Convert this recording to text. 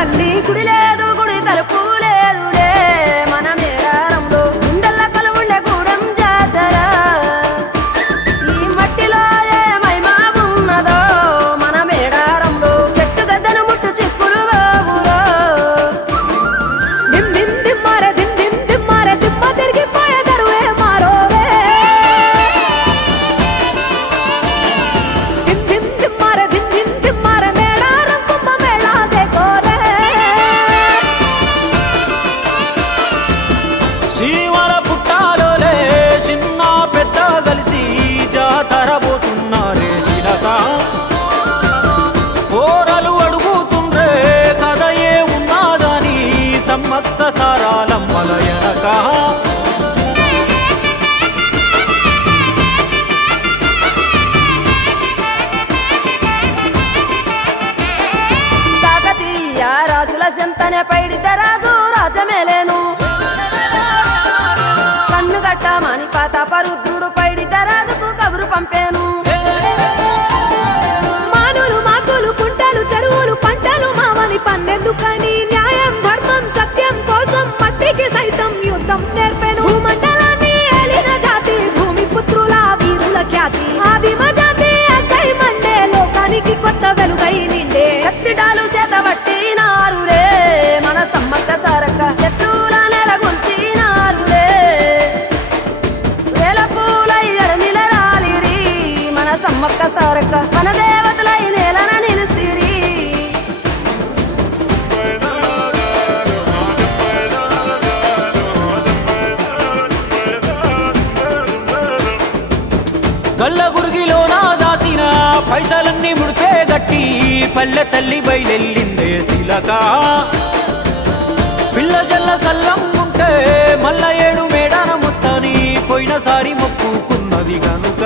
తల్లి గుడి లేదు గుడి తలుపు లేదులే మన మేడారంలో గుండెల్ల కలువుండే గూడెం జాతర ఈ మట్టిలో ఏ మహిమ ఉన్నదో మన మేడారంలో చెట్టు గద్దను ముట్టు చిక్కులు బాబులో దిమ్ దిమ్ దిమ్మారే దిమ్ దిమ్ దిమ్మారే దిమ్మ తిరిగిపోయే దరువే మారోవే దిమ్ దిమ్ దిమ్మారే దిమ్ దిమ్ దిమ్మారే మేడారం కుంభ మేళా దేకోరే శివల పుట్టాలోలే చిన్న పెద్ద కలిసి జాతర పోతున్నారే శిలక పోరలు అడుగుతుండ్రే కథ ఏ ఉన్నాదని సమ్మక్క సారాలమ్మల ఎనక కాకతీయ రాజుల చెంతనే పైడిత రాజు రాజమేలేను కన్ను గట్టమని పాతాపరుద్రుడు పైడిత రాజుకు కబురు పంపేను మానులు మాకులు కుంటలు చెరువులు పంటలు మామని పన్నెందుకని న్యాయం ధర్మం సత్యం కోసం మట్టికి సైతం యుద్ధం నేర్పెను భూమండలాన్ని ఏలిన జాతి భూమి పుత్రుల వీరుల ఖ్యాతి ఆదిమ జాతి అక్కై మండే లోకానికి కొత్త వెలుగై నిండే కత్తిడాలు చేతబట్టినారులే మన సమ్మక్క సారక్క శత్రువుల నెలగొల్చినారులే వేల పూలై అడమిల రాలిరి మన సమ్మక్క సారక్క మన దేవతలై నేలన నిలిసిరి గల్ల గురిగిలోన దాసిన పైసలన్నీ ముడిపే గట్టి పల్లె తల్లి బయలెల్లిందే శిలక పిల్ల జల్ల సల్లం ఉంటే మల్ల ఏడు మేడాన ముస్తాని పోయినసారి మొక్కుకున్నది గనుక